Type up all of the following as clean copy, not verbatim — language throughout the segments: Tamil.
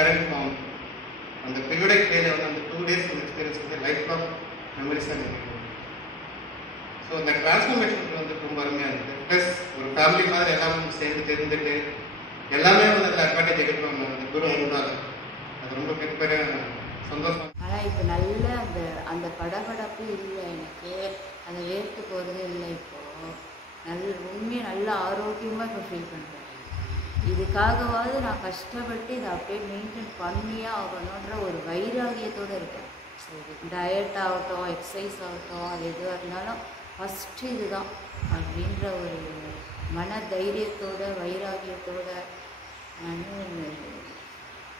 current form. And the periodic failure on the 2 days experience with the lifelong memories and everything. So the transformation on the Kumbaramian plus or family mother elam same தெரிந்துட்டு எல்லாமே வந்து அந்த அட்வான்டேஜ் எடுக்கணும் அந்த குரு அருளால அது ரொம்ப பெரிய சந்தோஷம். ஆனால் இப்போ நல்ல அந்த படபடப்பு இல்லை, எனக்கு அந்த வேர்த்து போகிறது இல்லை. இப்போது உண்மையாக நல்ல ஆரோக்கியமாக இப்போ ஃபீல் பண்ணுறேன். இதுக்காகவாவது நான் கஷ்டப்பட்டு இதை அப்படியே மெயின்டைன் பண்ணியே ஆகணுன்ற ஒரு வைராகியத்தோடு இருக்கேன். டயட் ஆகட்டும், எக்ஸசைஸ் ஆகட்டும், அது எதுவாக இருந்தாலும் ஃபஸ்ட்டு இதுதான் அப்படின்ற ஒரு மன தைரியத்தோட வைராகியத்தோடு நான்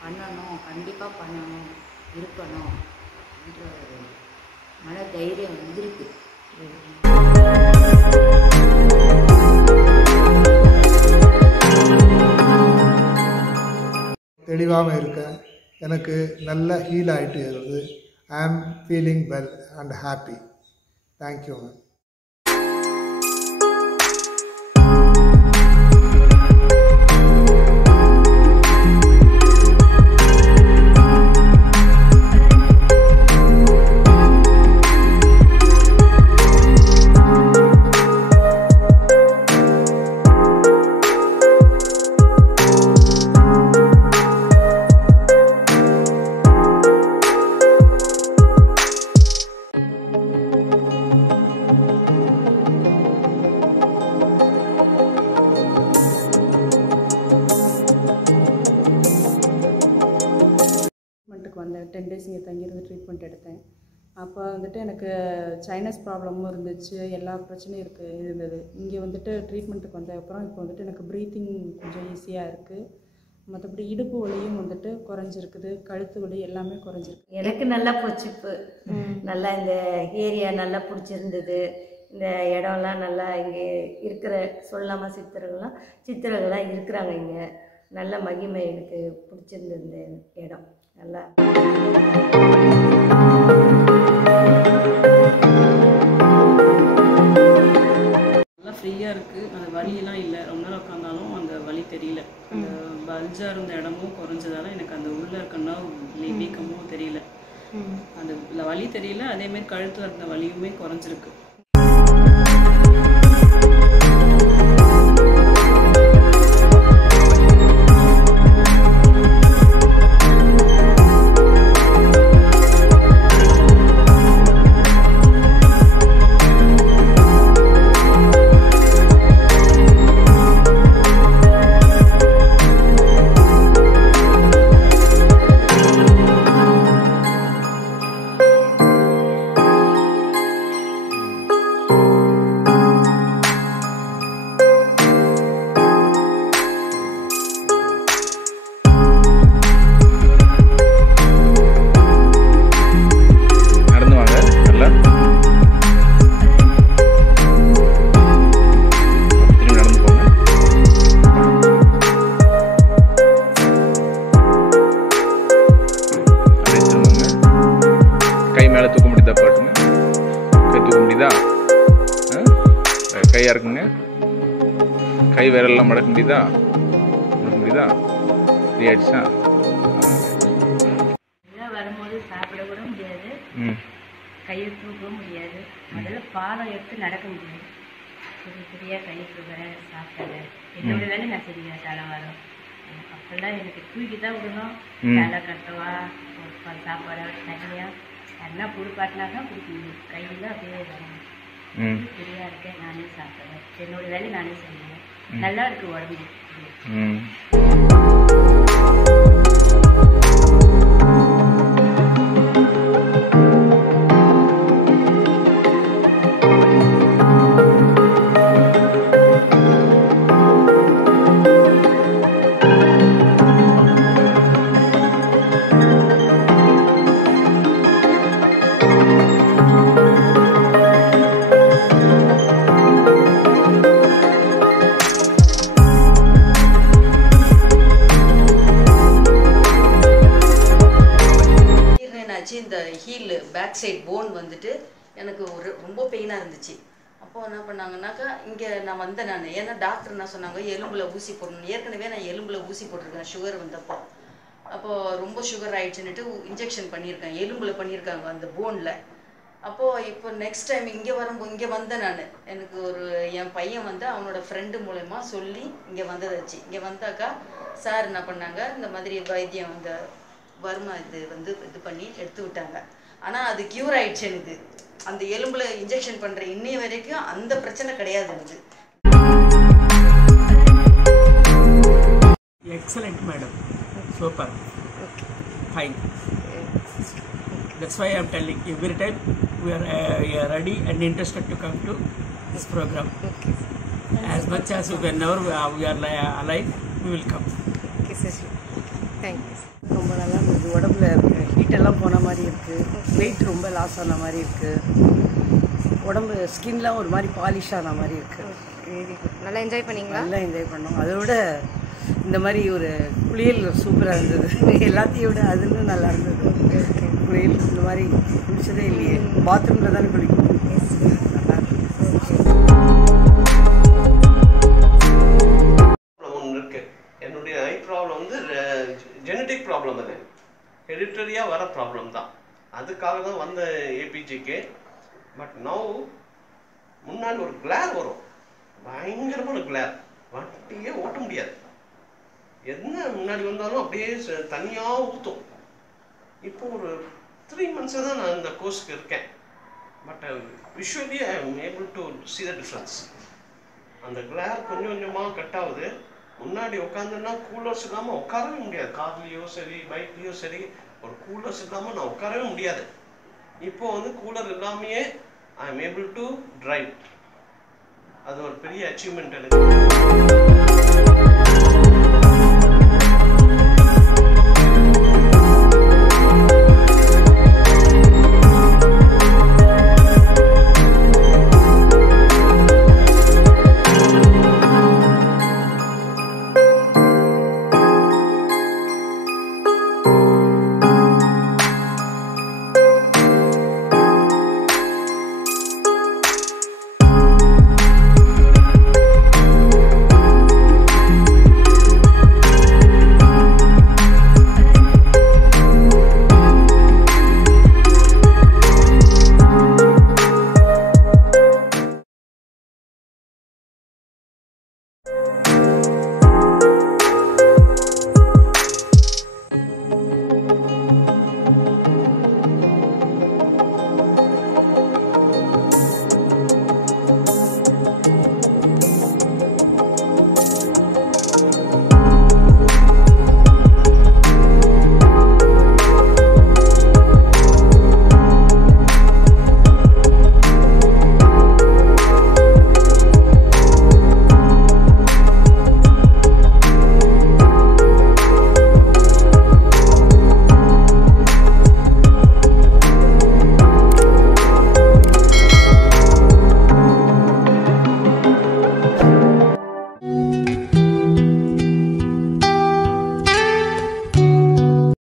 பண்ணணும், கண்டிப்பாக பண்ணணும், இருக்கணும் அப்படின்ற ஒரு மன தைரியம் வந்திருக்கு. தெளிவாக இருக்கேன். எனக்கு நல்ல ஹீல் ஆகிட்டு இருக்குது. ஐ ஆம் feeling well and happy. Thank you ma'am. வந்தேன் 10 days இங்கே தங்கியிருந்து ட்ரீட்மெண்ட் எடுத்தேன். அப்போ வந்துட்டு எனக்கு சைனஸ் ப்ராப்ளமும் இருந்துச்சு, எல்லா பிரச்சனையும் இருந்தது. இங்கே வந்துட்டு ட்ரீட்மெண்ட்டுக்கு வந்ததுக்கப்புறம் இப்போ வந்துட்டு எனக்கு ப்ரீத்திங் கொஞ்சம் ஈஸியாக இருக்குது. மற்றபடி இடுப்பு வலியும் வந்துட்டு குறைஞ்சிருக்குது, கழுத்து வலி எல்லாமே குறைஞ்சிருக்கு. எனக்கு நல்லா போச்சு. இப்போ நல்லா இந்த ஏரியா நல்லா பிடிச்சிருந்தது. இந்த இடம்லாம் நல்லா இங்கே இருக்கிற சொல்லாமல் சித்தர்கள்லாம் இருக்கிறாங்க இங்கே. நல்ல மகிமை எனக்கு பிடிச்சிருந்தது இந்த இடம். நல்லா நல்லா ஃப்ரீயாக இருக்குது. அந்த வலியெல்லாம் இல்லை. ரொம்ப நேரம் உட்காந்தாலும் அந்த வலி தெரியல. அந்த பல்ஜாக இருந்த இடமும் குறைஞ்சதால எனக்கு அந்த உள்ளே இருக்கன்னா வீக்கமும் தெரியல. அந்த வலி தெரியல. அதேமாரி கழுத்தில் இருந்த வலியுமே குறைஞ்சிருக்கு. கையா இருக்குங்க. கை விரல்லாம் மடக்க முடியுதா? ஃப்ரீ ஆயிடுச்சா? வரும்போது சாப்பிட கூட முடியாது, கையை தூக்க முடியாது. அதில் பாலம் எடுத்து நடக்க முடியாது. சரியாக கையை தூக்குறேன், சாப்பிட்டேன். என்னோட வேலை நான் செய்வேன். தலைவாரம் அப்பெல்லாம் எனக்கு தூக்கி தான் விடணும். தலை கட்டவா, சாப்பாடு தனியாக எல்லாம் குடுப்பாட்டினா தான் குடிக்க முடியும். கையில் அப்படியே ஃப்ரீயாக இருக்கேன். நானே சாப்பிடுவேன். என்னோட வேலையை நானே செய்வேன். நல்லா இருக்கு உடம்பு. இந்த ஹீல் பேக் சைட் போன் வந்துட்டு எனக்கு ரொம்ப பெயினாக இருந்துச்சு. அப்போது என்ன பண்ணாங்கன்னாக்கா, இங்கே நான் வந்தேன். ஏன்னா டாக்டர் என்ன சொன்னாங்க, எலும்பில் ஊசி போடணும். ஏற்கனவே நான் எலும்பில் ஊசி போட்டிருக்கேன் சுகர் வந்தப்போ. அப்போது ரொம்ப சுகர் ஆயிடுச்சுன்னுட்டு இன்ஜெக்ஷன் பண்ணியிருக்காங்க, எலும்பில் பண்ணியிருக்காங்க அந்த போனில். அப்போது இப்போ நெக்ஸ்ட் டைம் இங்கே வந்தேன் நான். எனக்கு என் பையன் வந்து அவனோட ஃப்ரெண்டு மூலமா சொல்லி இங்கே வந்ததாச்சு. இங்கே வந்தாக்கா சார் என்ன பண்ணாங்க, இந்த மாதிரி வைத்தியம் இந்த வருமா இது பண்ணி எடுத்து விட்டாங்க. ஆனால் அது க்யூர் ஆயிடுச்சு எனக்கு. அந்த எலும்பில் இன்ஜெக்ஷன் பண்ணுற இன்னைய வரைக்கும் அந்த பிரச்சனை கிடையாது எனக்கு. Excellent, madam. Super. Fine. That's why I'm telling every time we are ready and interested to come to this program. Okay. As much as whenever we are alive, we will come. Okay, sir. Thank you. ரொம்ப நல்லா இருந்தது. உடம்புல ஹீட்டெல்லாம் போன மாதிரி இருக்குது, வெயிட் ரொம்ப லாஸ் ஆன மாதிரி இருக்குது, உடம்பு ஸ்கின்லாம் ஒரு மாதிரி பாலிஷ் ஆன மாதிரி இருக்குது. Very good. நல்லா என்ஜாய் பண்ணீங்களா? நல்லா என்ஜாய் பண்ணோம். அதோட இந்த மாதிரி ஒரு குளியல் சூப்பராக இருந்தது. எல்லாத்தையும் விட அது இன்னும் நல்லா இருந்தது. குளியல் இந்த மாதிரி குளிச்சதே இல்லையே, பாத்ரூமில் தானே குளிக்கும். நல்லா இருக்கு. என்னுடைய ஐ ப்ராப்ளம் வந்து ஜெனட்டிக் ப்ராப்ளம், அது ஹெரிட்டரியாக வர ப்ராப்ளம் தான். அதுக்காக தான் வந்த ஏபிஜிக்கு. பட் நவ் முன்னாடி ஒரு கிளார் வரும், பயங்கரமான கிளார், வண்டியே ஓட்ட முடியாது. என்ன முன்னாடி வந்தாலும் அப்படியே தனியாக ஊற்றும். இப்போ ஒரு 3 months தான் நான் இந்த கோர்ஸுக்கு இருக்கேன். But visually I am able to see the difference. அந்த கிளார் கொஞ்சம் கொஞ்சமாக கட் ஆகுது. முன்னாடி உட்காந்துன்னா கூலர்ஸ் இல்லாமல் உட்காரவே முடியாது. கார்லேயோ சரி பைக்லேயோ சரி ஒரு கூலர்ஸ் இல்லாமல் நான் உட்காரவே முடியாது. இப்போ வந்து கூலர் இல்லாமையே I am able to drive. அது ஒரு பெரிய அச்சீவ்மெண்ட் எனக்கு.